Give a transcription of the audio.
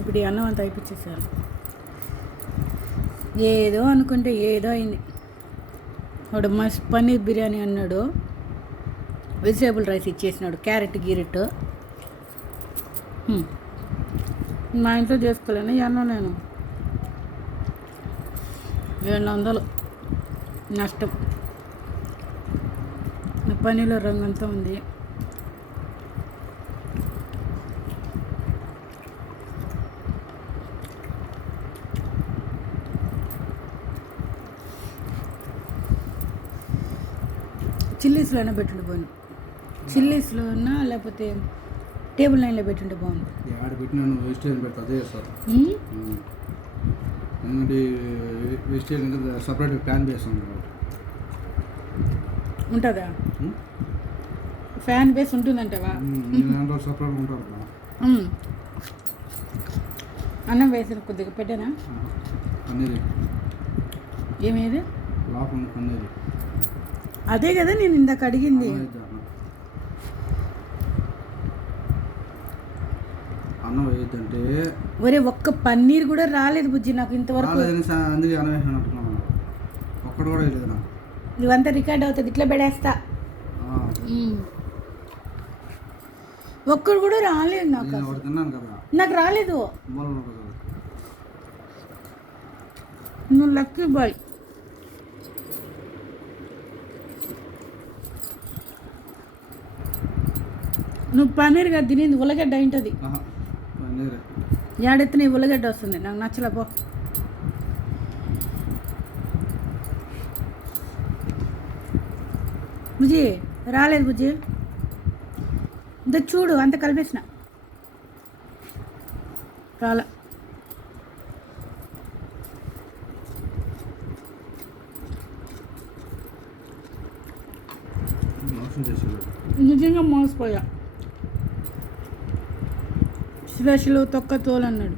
ఇప్పుడు ఈ అన్నం అంతా అయిపించేసారు. ఏదో అనుకుంటే ఏదో అయింది. వాడు పన్నీర్ బిర్యానీ అన్నాడు, వెజిటేబుల్ రైస్ ఇచ్చేసినాడు, క్యారెట్ గీరెట్. మా ఇంట్లో చేసుకోలేను ఈ అన్నం నేను. 700 నష్టం. పన్నీర్లో రంగు అంతా ఉంది. చిల్లీస్లోనే పెట్టుంటే బాగుంది. చిల్లీస్లోనా లేకపోతే టేబుల్ నైన్లో పెట్టుంటే బాగుంది. ఆడ పెట్టినా వెజిటేరియన్ పెడతా అదే సార్. ఎందుకంటే వెజిటేరియన్ సపరేట్గా ప్యాన్ వేస్తాను కాబట్టి ఉంటుందా? ఫ్యాన్ బేస్ ఉంటుందంటవా? సపరేట్గా ఉంటారు. అన్నం వేసిన కొద్దిగా పెట్టానా? పన్నీర్ ఏమేది లోపల పన్నీర్ అదే కదా నేను ఇందాక అడిగింది. అన్నం వేయద్దంటే ఒరే ఒక్క పన్నీర్ కూడా రాలేదు బుజ్జి నాకు ఇంతవరకు. అందుకే అన్నం వేసాను అంటున్నాను. ఒక్కడు కూడా వేయలేదు నాకు. ఇవంతా రికార్డ్ అవుతుంది, ఇట్లా పెడేస్తా. ఒక్కడు కూడా రాలేదు నాకు. తిన్నాను కదా, నాకు రాలేదు. నువ్వు లక్కీ బాయ్. నువ్వు పన్నీర్ కదా తినేది, ఉల్లగడ్డ ఉంటుంది. ఏడెత్తిన ఉల్లగడ్డ వస్తుంది, నాకు నచ్చలే పో. బుజ్జి రాలేదు బుజ్జి, ఇంత చూడు అంత కలిపేసిన రాలే. నిజంగా మోసపోయా. స్పెషల్ తొక్క తోలు అన్నాడు.